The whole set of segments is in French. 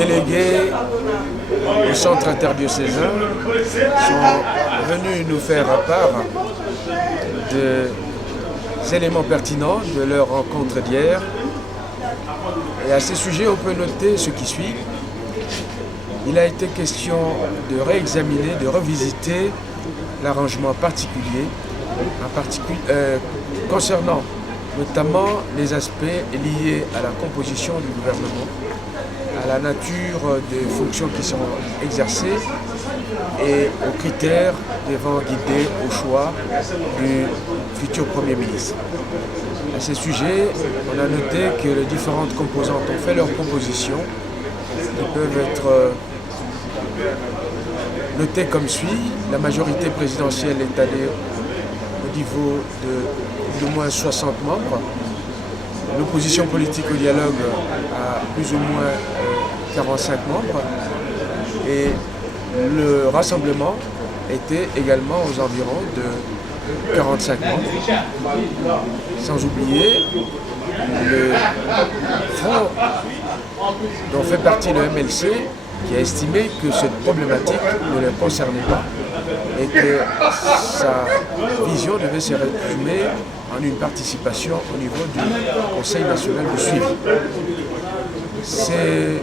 délégués au centre interdiocésain sont venus nous faire part des éléments pertinents de leur rencontre d'hier. Et à ce sujet, on peut noter ce qui suit. Il a été question de réexaminer, de revisiter l'arrangement particulier, concernant notamment les aspects liés à la composition du gouvernement, à la nature des fonctions qui sont exercées et aux critères devant guider au choix du futur Premier ministre. À ce sujet, on a noté que les différentes composantes ont fait leurs propositions qui peuvent être notées comme suit. La majorité présidentielle est allée au niveau de moins 60 membres. L'opposition politique au dialogue a plus ou moins 45 membres. Et le rassemblement était également aux environs de 45 membres. Sans oublier le front dont fait partie le MLC qui a estimé que cette problématique ne le concernait pas et que sa vision devait se résumer en une participation au niveau du Conseil national de suivi. Ces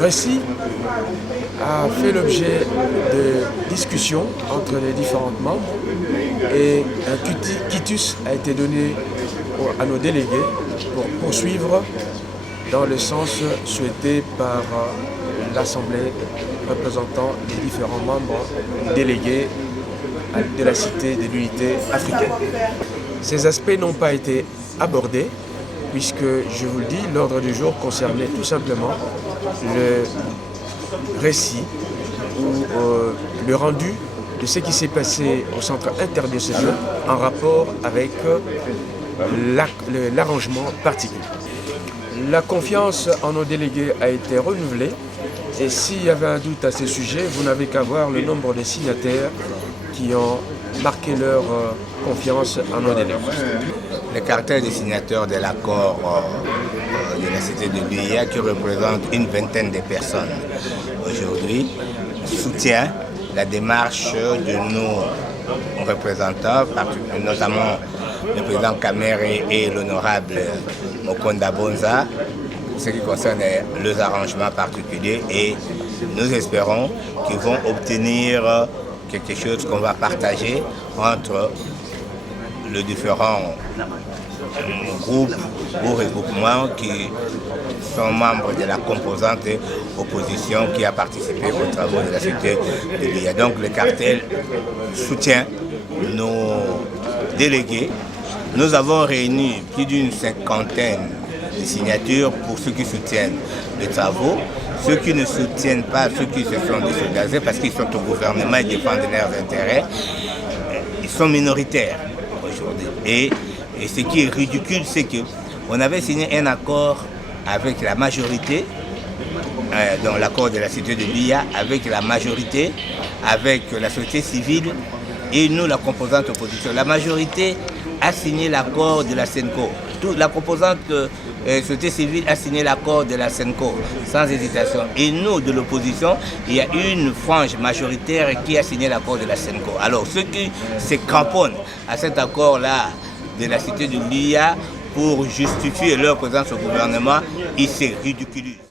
récits a fait l'objet de discussions entre les différents membres et un quitus a été donné à nos délégués pour poursuivre dans le sens souhaité par l'Assemblée représentant les différents membres délégués de la Cité de l'Unité africaine. Ces aspects n'ont pas été abordés puisque, je vous le dis, l'ordre du jour concernait tout simplement le récit ou le rendu de ce qui s'est passé au centre interdiocésain en rapport avec l'arrangement particulier. La confiance en nos délégués a été renouvelée et s'il y avait un doute à ce sujet, vous n'avez qu'à voir le nombre de signataires qui ont marqué leur confiance en nos délégués. Le cartel des signataires de l'accord de la Cité de l'UIA, qui représente une vingtaine de personnes aujourd'hui, soutient la démarche de nos représentants, notamment le président Kamere et l'honorable Mokonda Bonza, ce qui concerne les arrangements particuliers, et nous espérons qu'ils vont obtenir quelque chose qu'on va partager entre les différents groupes ou regroupements qui sont membres de la composante opposition qui a participé aux travaux de la Cité de l'UIA. Donc le cartel soutient nos délégués. Nous avons réuni plus d'une cinquantaine de signatures pour ceux qui soutiennent les travaux. Ceux qui ne soutiennent pas, ceux qui se sont désolidarisés parce qu'ils sont au gouvernement et défendent leurs intérêts, ils sont minoritaires aujourd'hui. Et ce qui est ridicule, c'est qu'on avait signé un accord avec la majorité, dans l'accord de la Cité de l'UIA, avec la majorité, avec la société civile et nous, la composante opposition. La majorité a signé l'accord de la SENCO. La composante société civile a signé l'accord de la SENCO sans hésitation. Et nous, de l'opposition, il y a une frange majoritaire qui a signé l'accord de la SENCO. Alors, ceux qui se cramponnent à cet accord-là de la Cité de l'UIA pour justifier leur présence au gouvernement, ils se ridiculisent.